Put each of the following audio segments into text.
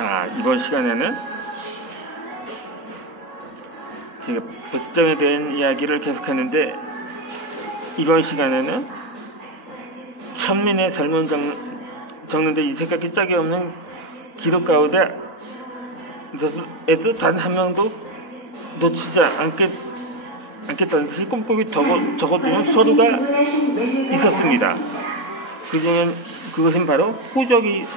자, 이번 시간에는 제가 백정에 대한 이야기를 계속했는데, 이번 시간에는 천민의 삶을 적는데 이 생각이 짝이 없는 기록 가운데 에서 단 한 명도 놓치지 않겠다는 듯이 꼼꼼히 적어주는 서류가 있었습니다. 그것은 바로 호적인데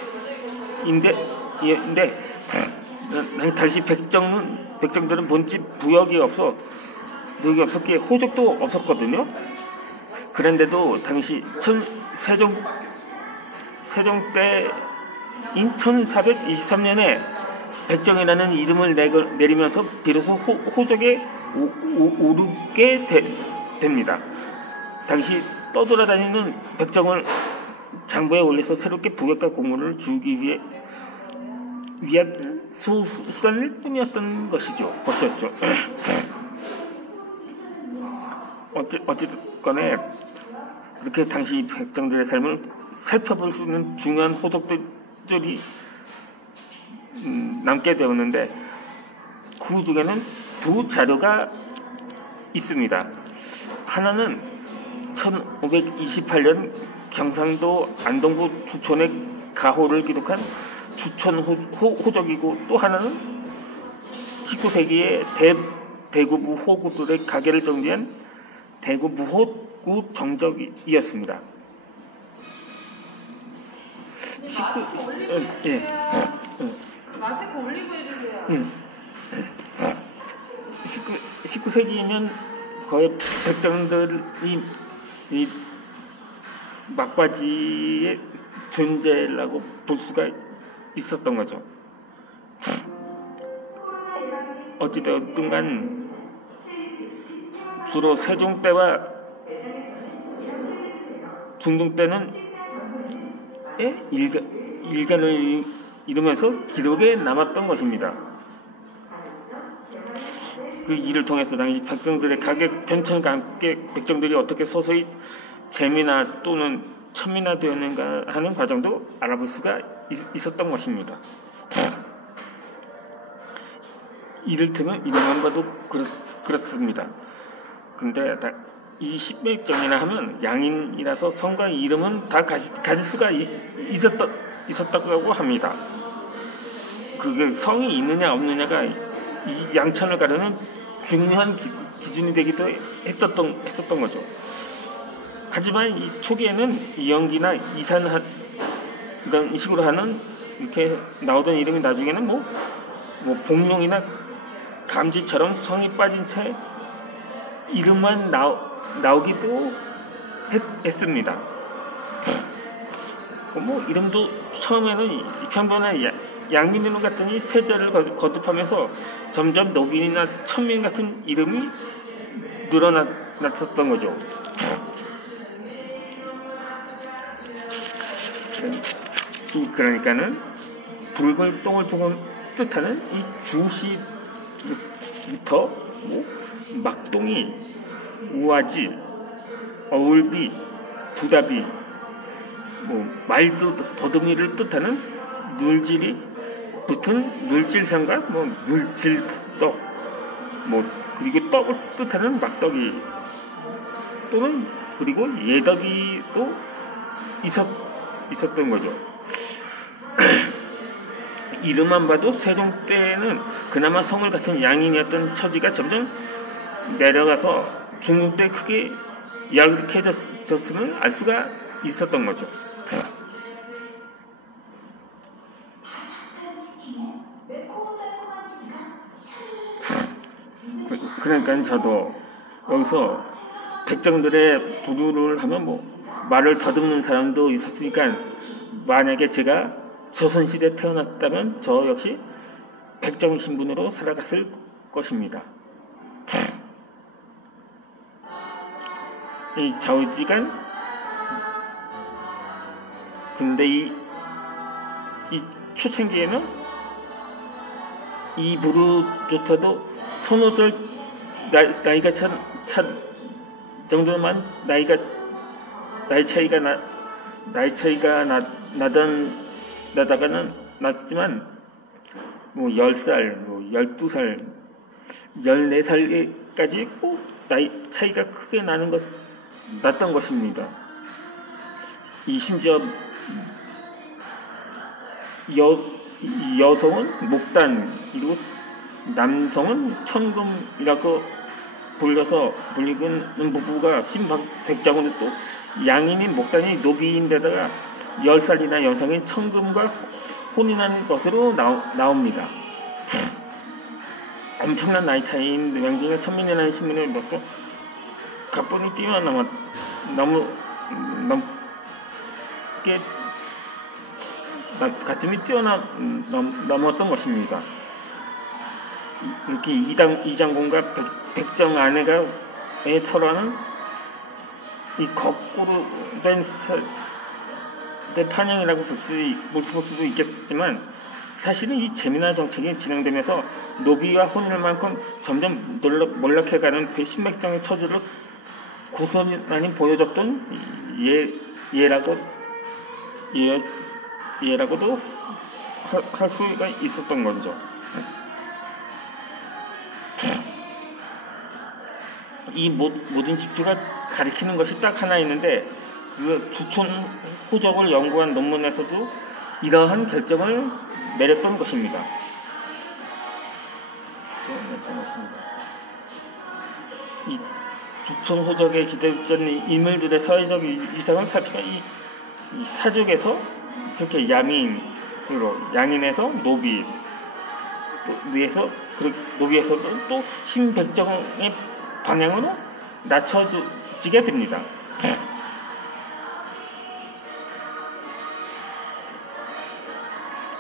당시 백정들은 본집 부역이 없었기에 호적도 없었거든요. 그런데도 당시 세종 때인 1423년에 백정이라는 이름을 내리면서 비로소 호적에 오르게 됩니다. 당시 떠돌아다니는 백정을 장부에 올려서 새롭게 부역과 공문을 주기 위한 수단일 뿐이었던 것이었죠. 어쨌거나 그렇게 당시 백정들의 삶을 살펴볼 수 있는 중요한 호적들이 남게 되었는데, 그 중에는 두 자료가 있습니다. 하나는 1528년 경상도 안동구 주촌의 가호를 기록한 주촌 호적이고, 또 하나는 19세기의 대구부 호구들의 가계를 정리한 대구부 호구 정적이었습니다. 마스크 올리고 해주세요. 19세기이면 거의 백정들이 이 막바지의 존재라고 볼 수가 있었던 거죠. 어찌되었든 간 주로 세종 때와 중종 때는 일간을 이루면서 기록에 남았던 것입니다. 그 일을 통해서 당시 백성들의 가계 편천과 함께 백정들이 어떻게 서서히 재미나 또는 천민화되었는가 하는 과정도 알아볼 수가 있었던 것입니다. 이를테면 이름만 봐도 그렇습니다. 근데 이 십백정이나 하면 양인이라서 성과 이름은 다 가질 수가 있었다고 합니다. 그게 성이 있느냐 없느냐가 이 양천을 가르는 중요한 기준이 되기도 했었던 거죠. 하지만 이 초기에는 이영기나 이산 이런 식으로 하는 이렇게 나오던 이름이 나중에는 뭐 복룡이나 감지처럼 성이 빠진 채 이름만 나오기도 했습니다. 이름도 처음에는 평범한 양민이름 같더니 세자를 거듭하면서 점점 노빈이나 천민 같은 이름이 늘어났었던 거죠. 그러니까는 붉은 똥을 뜻하는 이 주시부터 막동이, 우아지, 어울비, 두다비, 말도 더듬이를 뜻하는 눌질이 붙은 눌질상과 눌질떡, 그리고 떡을 뜻하는 막떡이 또는 그리고 예덕이도 있었던 거죠. 이름만 봐도 세종 때는 그나마 성을 갖춘 양인이었던 처지가 점점 내려가서 중종 때 크게 야릇해졌음을 알 수가 있었던 거죠. 그러니까 저도 여기서 백정들의 부두를 하면 말을 더듬는 사람도 있었으니까, 만약에 제가 조선시대에 태어났다면 저 역시 백정 신분으로 살아갔을 것입니다. 이 좌우지간, 근데 이 초창기에는 이 부르조차도 선호절 나이가 정도만 나이 차이가 나다가는 났지만 뭐 10살, 뭐 12살, 14살까지 꼭 나이 차이가 크게 났던 것입니다. 이 심지어 여성은 목단, 그리고 남성은 천금이라고 불리는 부부가 신백정으로 또 양인인 목단이 노비인데다가 10살이나 여성인 천금과 혼인한 것으로 나옵니다. 엄청난 나이 차이인 명중에 천민이라는 신문을 먹고 가뿐히 뛰어넘게 가슴이 뛰어넘었던 것입니다. 이렇게 이장군과 백정 아내가 서로하는 이 거꾸로 된 판형이라고 볼 수도 있겠지만, 사실은 이 재미나 정책이 진행되면서 노비와 혼인할 만큼 점점 몰락해가는 신백정의 처지를 고스란히 보여줬던 예라고도 할 수가 있었던 거죠. 이 모든 지표가 가리키는 것이 딱 하나 있는데, 그 주촌 호적을 연구한 논문에서도 이러한 결정을 내렸던 것입니다. 이 주촌 호적에 기재된 인물들의 사회적 이상을 살피면 이 사족에서 그렇게 양인에서 노비에서도 또 신백정의 방향으로 낮춰지게 됩니다.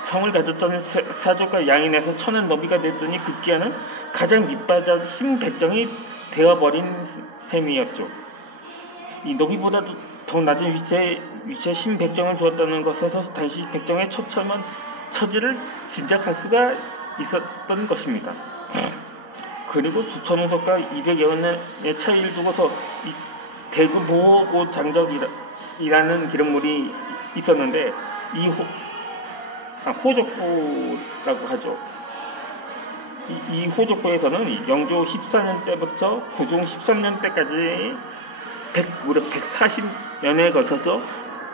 성을 가졌던 사족과 양인에서 천한 너비가 됐더니 급기야는 가장 밑바닥 신백정이 되어버린 셈이었죠. 이 노비보다도 더 낮은 위치에 신백정을 두었다는 것에서 당시 백정의 처참한 처지를 짐작할 수가 있었던 것입니다. 그리고 주천호석과 200여 년의 차이를 두고서 이 대구보호 장적이라는 기록물이 있었는데, 이 호족보라고 하죠. 이 호족보에서는 영조 14년 때부터 고종 13년 때까지 무려 140년에 걸쳐서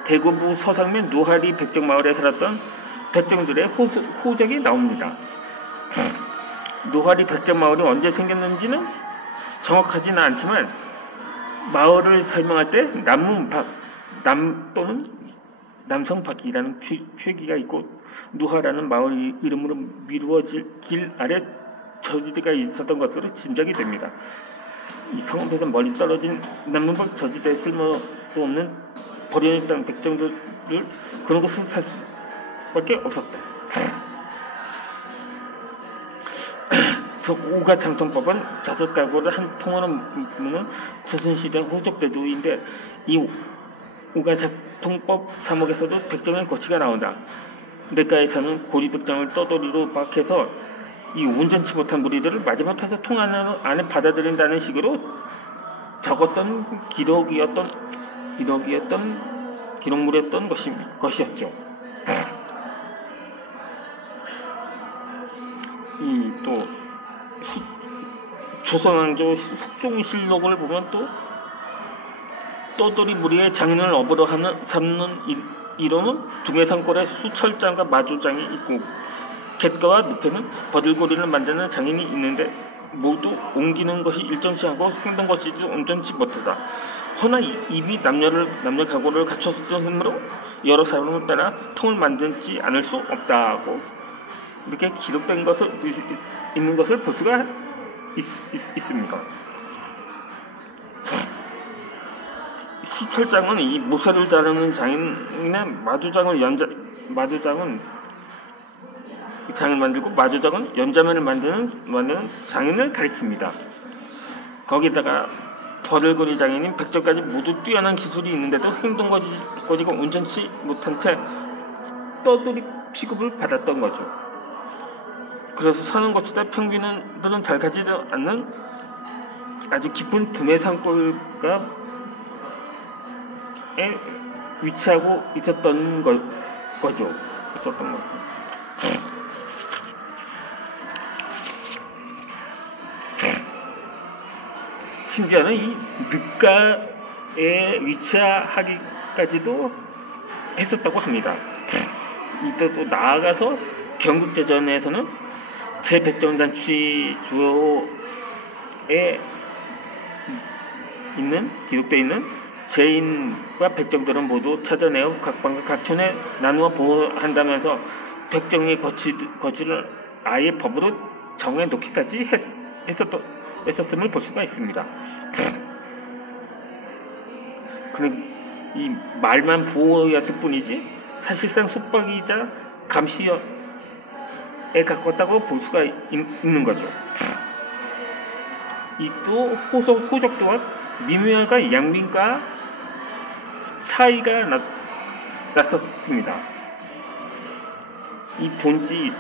대구부 서상면 노하리 백정마을에 살았던 백정들의 호적이 나옵니다. 노하리 백정마을이 언제 생겼는지는 정확하지는 않지만, 마을을 설명할 때 또는 남성박이라는 표기가 있고, 노하라는 마을 이름으로 미루어질 길 아래 저지대가 있었던 것으로 짐작이 됩니다. 이 성읍에서 멀리 떨어진 남문박 저지대에 쓸모도 없는 버려졌던 백정들을 그런 곳을 살 수밖에 없었다. 오가장통법은 자석가구를 한 통으로 묶는 조선시대 호적제도인데, 이 오가장통법 3억에서도 백정의 거치가 나온다. 내과에서는 고리백정을 떠돌이로 박해서 이 온전치 못한 무리들을 마지못해서 통 안에 받아들인다는 식으로 적었던 기록물이었던 것이었죠. 이 또 조선왕조 숙종실록을 보면 또 떠돌이 무리의 장인을 업으로 삼는 이론은 중해산골에 수철장과 마조장이 있고, 갯가와 늪에는 버들고리를 만드는 장인이 있는데 모두 옮기는 것이 일정시하고 행동 것이 온전치 못하다. 허나 이미 남녀 각오를 갖췄으므로 여러 사람을 따라 통을 만들지 않을 수 없다고 이렇게 기록된 있는 것을 볼 수가 있습니다. 수철장은 이 모서를 자르는 장인이나 마조장은 장을 만들고, 마조장은 연자면을 만드는 장인을 가리킵니다. 거기다가 버들고리 장인인 백정까지 모두 뛰어난 기술이 있는데도 행동거지가 온전치 못한 채 떠돌이 취급을 받았던 거죠. 그래서 사는 것보다 평균들은 잘 가지도 않는 아주 깊은 두메산골에 위치하고 있었던 거죠. 심지어는 이 늑가에 위치하기까지도 했었다고 합니다. 또 나아가서 경국대전에서는 제100정단치 주에 기록되어 있는 제인과 백정들은 모두 찾아내어 각 방과 각촌에 나누어 보호한다면서 백정의 거취를 아예 법으로 정해놓기까지 했었음을 볼 수가 있습니다. 근데 이 말만 보호였을 뿐이지 사실상 속박이자 감시에 가깝다고 볼 수가 있는 거죠. 이 또 호적도와 미묘하가 양민과 차이가 났었습니다. 이 본디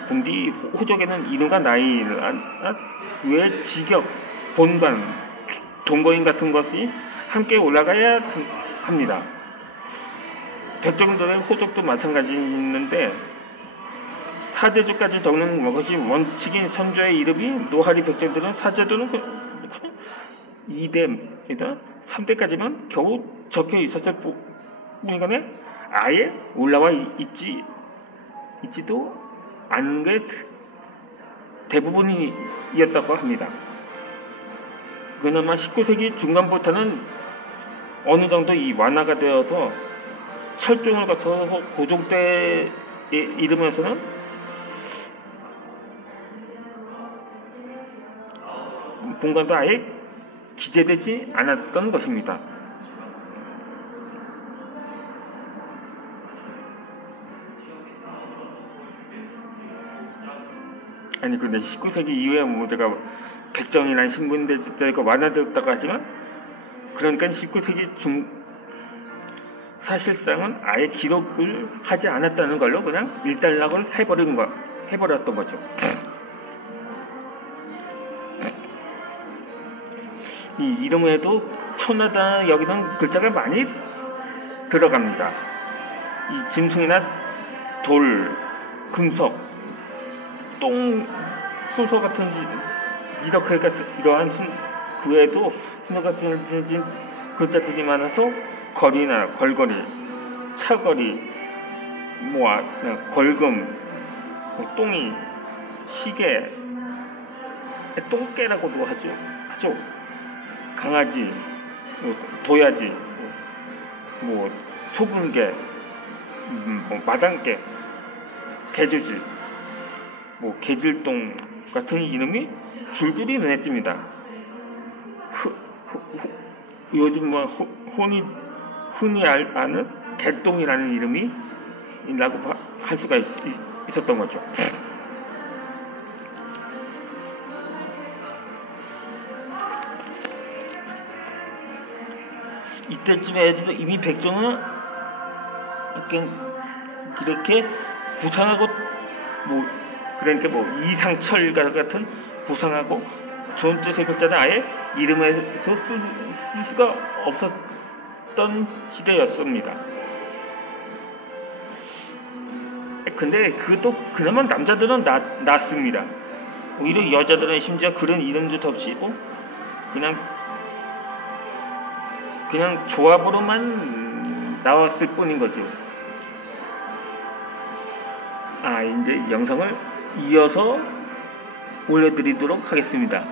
호적에는 이름과 나이, 외 직역, 본관, 동거인 같은 것이 함께 올라가야 합니다. 백정들의 호적도 마찬가지인데 사제주까지 적는 것이 원칙인 선조의 이름이 노하리 백정들은 사제도는 2대에다 3대까지만 겨우 적혀 있었을 뿐이거나 아예 올라와 있지도 않은 게 대부분이었다고 합니다. 그나마 19세기 중반부터는 어느 정도 이 완화가 되어서 철종을 거쳐서 고종때에 이르면서는 본관도 아예 기재되지 않았던 것입니다. 아니 근데 19세기 이후에 제가 백정이라는 신분대가 완화되었다고 하지만 그러니까 19세기 중 사실상은 아예 기록을 하지 않았다는 걸로 그냥 일단락을 해버렸던 거죠. 이 이름에도 천하다 여기는 글자가 많이 들어갑니다. 이 짐승이나 돌, 금속, 똥, 수소 같은 이러한 그 외에도 수소 같은 글자들이 많아서 거리나 걸거리, 차거리, 걸금, 똥이, 시계, 똥개라고도 하죠. 강아지, 도야지, 소금개, 마당개, 개조지, 개질똥 같은 이름이 줄줄이 눈에 띕니다. 요즘 흔히 아는 개똥이라는 이름이라고 할 수가 있었던 거죠. 이때쯤에도 이미 백정은 이렇게 부상하고 이상철 같은 부상하고 좋은 뜻의 글자는 아예 이름에서 쓸 수가 없었던 시대였습니다. 근데 그것도 그나마 남자들은 낫습니다. 오히려 여자들은 심지어 그런 이름도 없이 그냥 조합으로만 나왔을 뿐인 거죠. 이제 영상을 이어서 올려드리도록 하겠습니다.